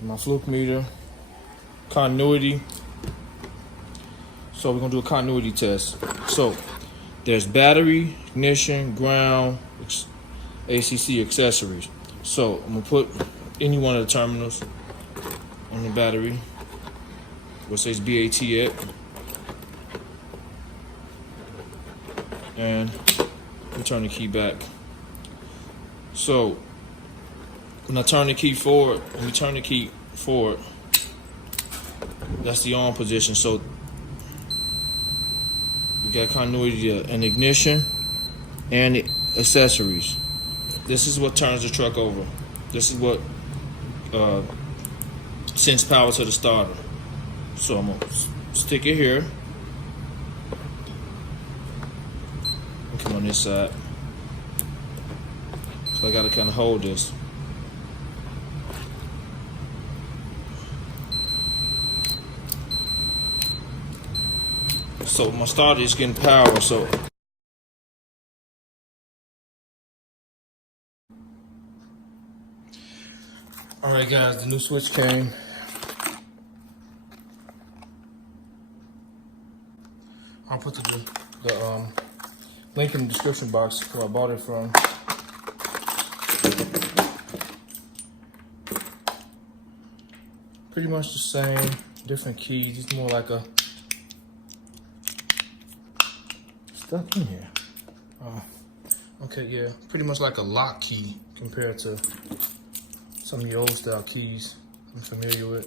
My fluke meter, continuity. So we're gonna do a continuity test. So there's battery, ignition, ground, ACC accessories. So I'm gonna put any one of the terminals on the battery where it says BAT at. And we turn the key back. So when I turn the key forward, that's the on position. So we got continuity and ignition and the accessories. This is what turns the truck over. This is what sends power to the starter. So I'm gonna stick it here. Come on this side. So I gotta kind of hold this. So my starter is getting power, so alright guys, the new switch came. I'll put the link in the description box where I bought it from. Pretty much the same, different keys. It's more like a stuck in here. Okay, yeah, pretty much like a lock key compared to some of the old style keys I'm familiar with.